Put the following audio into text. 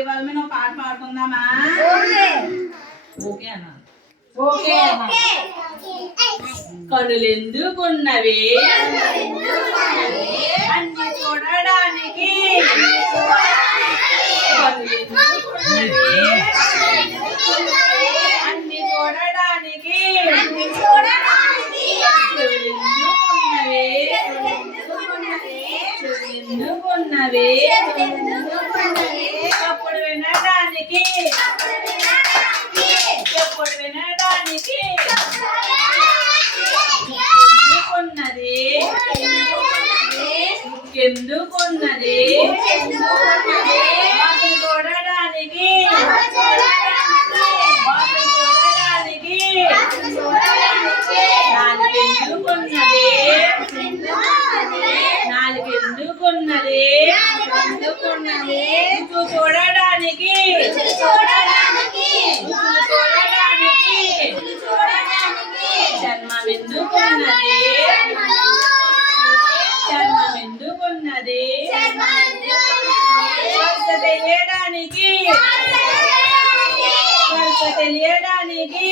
ఇవాళ మేము పాట పాడుకుందామా? ఓకే అన్నా. ఓకే కనులెందుకున్నవి అన్ని చూడడానికి, కనులెందుకున్నవి అన్ని చూడడానికి, చెవులెందుకున్నవి అప్పుడు వినడానికి, ఎప్పుడు వినడానికి ఎందుకున్నది వాటిని చూడడానికి, నాలుగెందుకున్నది, నాలుగెందుకున్నది చూడడానికి, చర్మమెందుకున్నది, చర్మమెందుకున్నది స్పర్శ తెలియడానికి, స్పర్శ తెలియడానికి